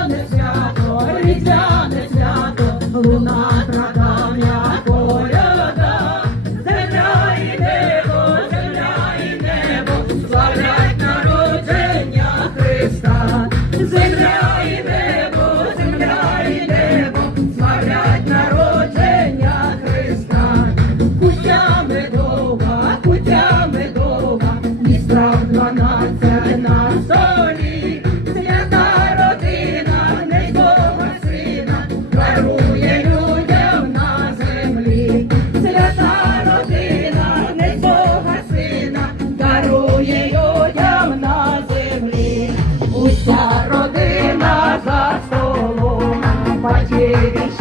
різдвяне свято, різдвяне свято, луна прадавня коляда, земля і небо, земля і небо, славлять народження Христа, земля і небо, земля і небо, славлять народження Христа, кутя медова, кутя медова, і. дарує людям на землі, свята родина, не Бога сина, дарує людям на землі, уся родина за столом, батьків.